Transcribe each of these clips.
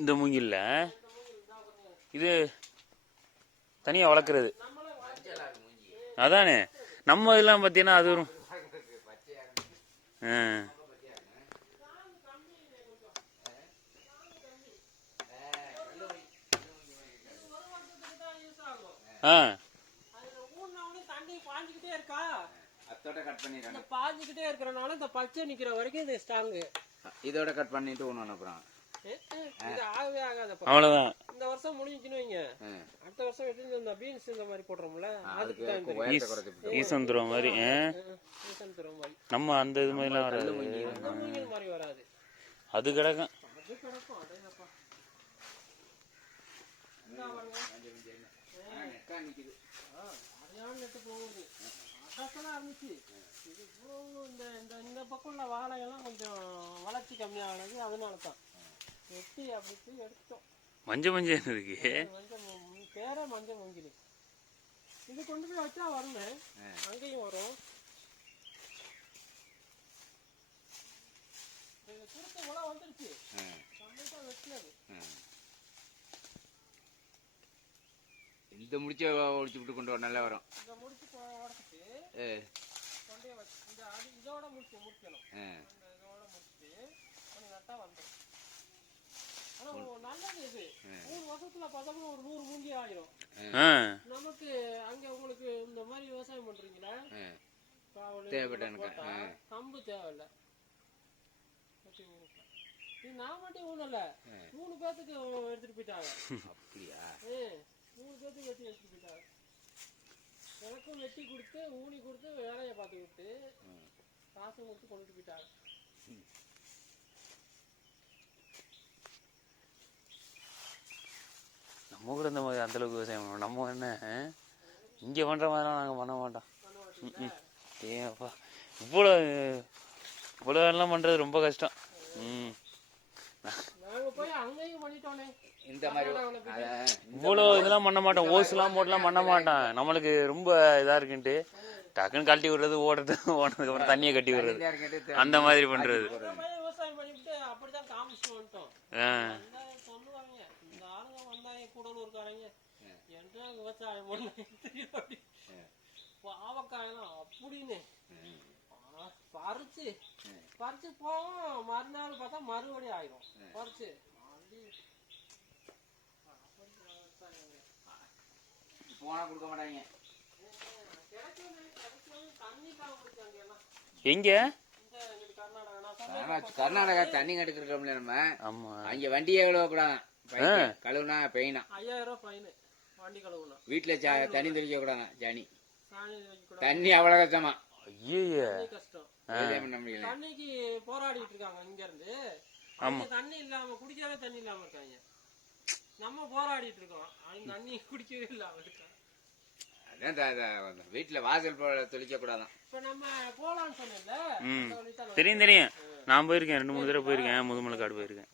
இந்த மூங்கில்ல இது தனியாக வளர்க்குறது அதானே. நம்ம இதெல்லாம் பார்த்தீங்கன்னா அது வரும். பாஞ்சிக்கிட்டே இருக்கிறனால இந்த பச்சை நிக்கிற வரைக்கும் இது ஸ்ட்ராங்கு. இதோட கட் பண்ணிட்டு ஒண்ணு அனுப்புறான். இது ஆகவே ஆகாதப்பா. அவ்வளவுதான். இந்த வருஷம் முடிஞ்சுன்னு வைங்க, அடுத்த வருஷம் எப்படி இந்த பீன்ஸ் இந்த மாதிரி போடுறோம்ல, அதுக்கு ஈசந்துரம் மாதிரி நம்ம அந்த இது மாதிரிலாம் வராது. அந்த மூங்கில் மாதிரி வராது. அது கிடக்கும். அது கிடக்கும். அடையப்பா நெட்டு போகுது. அதான் இருந்துச்சு. இது இந்த பக்கம் உள்ள வாழையெல்லாம் கொஞ்சம் வளர்ச்சி கம்மியானது, அதனால தான் வெட்டி அப்படி எடுத்தோம். மஞ்சள் மஞ்சள் இருக்கு. மஞ்சள் பேர மஞ்சள் மூங்கில். இது கொண்டு போய் வச்சா வருங்க, அங்கேயும் வரும். கொடுத்த உலம் வந்துருச்சு, கம்மியா வெட்டினது. இந்த முடிச்ச ஒழிச்சு விட்டு கொண்டு வர நல்லா வரும். இந்த முடிச்சு உடச்சிட்டு கொண்டே வச்சு இதோட முடிக்கணும். இதோட முடிச்சுட்டு கொஞ்சம் நட்டா வந்துடும். ஆனா நல்லது இது. 3 வருஷத்துல பார்த்தோம்னா ஒரு 100 மூங்கி ஆயிரும். நமக்கு அங்க உங்களுக்கு இந்த மாதிரி விவசாயம் பண்றீங்களா, கம்பு தேவையில்லை. நான் மட்டும் ஊனல, 3 பேத்துக்கு எடுத்துட்டு போயிட்டாங்க. அப்படியா? 3 பேத்துக்கு வெட்டி எடுத்துட்டு போயிட்டாங்க. எனக்கும் வெட்டி கொடுத்து ஊனி கொடுத்து வேலையை பார்த்து விட்டு காசு கொடுத்து கொண்டுட்டு போயிட்டாங்க. நம்ம கூட இந்த மாதிரி அந்த அளவுக்கு விவசாயம் பண்ணுவோம். நம்ம என்ன இங்கே பண்ணுற மாதிரிலாம் நாங்கள் பண்ண மாட்டோம். ஏப்பா இவ்வளோ எல்லாம் பண்ணுறது ரொம்ப கஷ்டம். நாங்கள் போய் அங்கேயும் பண்ணிட்டோன்னே இந்த மாதிரி இவ்வளோ இதெல்லாம் பண்ண மாட்டோம். ஓசுலாம் போட்டுலாம் பண்ண மாட்டோம். நம்மளுக்கு ரொம்ப இதாக இருக்குன்ட்டு டக்குன்னு கழட்டி விடுறது, ஓடுறதுக்கு அப்புறம் தண்ணியை கட்டி விடுறது, அந்த மாதிரி பண்றது. விவசாயம் பண்ணிட்டு அப்படிதான் காமிச்சு வந்துட்டோம். சொல்லுவாங்க இந்த ஆளுங்க வந்தாங்க கூடலூர்காரங்க, என்ன விவசாயம் பண்ண பாவக்காயெல்லாம் அப்படின்னு பறிச்சு போவோம். மறுநாள் பார்த்தா மறுபடியும் ஆயிரும். பறிச்சு போனா கொடுக்க மாட்டாங்க. எங்க கர்நாடகா தண்ணி கட்டுக்கிறோம்ல நம்ம. ஆமா. அங்க வண்டியே விழுவக்கூடாது, கழுவுனா பெயினா 5000 ரூபாய் ஃபைன். வண்டி கழுவுனா வீட்டுல தண்ணி தெளிக்க கூடாது. ஜானி தண்ணி அவ்வளவு கஷ்டமா. கஷ்டம். தண்ணிக்கு போராடிட்டு இருக்காங்க இங்க இருந்து. தண்ணி இல்லாம குடிக்கவே தண்ணி இல்லாம இருக்காங்க. நம்ம போராடிட்டு இருக்கோம், தண்ணி குடிக்கவே இல்லாம இருக்காங்க. வீட்டுல வாசல் தெளிக்க கூடாதான். இப்ப நம்ம போலான்னு சொன்னேன்ல, தெரியும். நான் போயிருக்கேன், 2-3 தடவை போயிருக்கேன். முதுமலைக்காடு போயிருக்கேன்.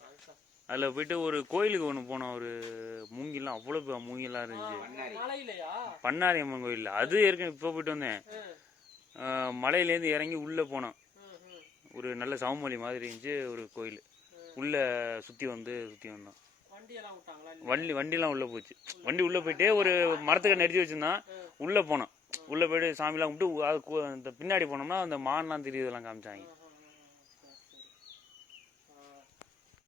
அதுல போயிட்டு ஒரு கோயிலுக்கு ஒண்ணு போனோம். ஒரு மூங்கிலாம் அவ்வளவு மூங்கிலாம் இருந்துச்சு. பண்ணாரி அம்மன் கோயில். அது ஏற்கனவே இப்ப போயிட்டு வந்தேன். மலையிலேருந்து இறங்கி உள்ள போனோம். ஒரு நல்ல சமமொழி மாதிரி இருந்துச்சு ஒரு கோயில். உள்ள சுத்தி வந்தோம். வண்டிலாம் உள்ள போச்சு. வண்டி உள்ள போயிட்டு ஒரு மரத்துக்கு நெடுத்து வச்சிருந்தான். உள்ள போனோம். உள்ள போயிட்டு சாமிலாம் கும்பிட்டு பின்னாடி போனோம்னா அந்த மான்லாம் தெரியுதெல்லாம் காமிச்சாங்க.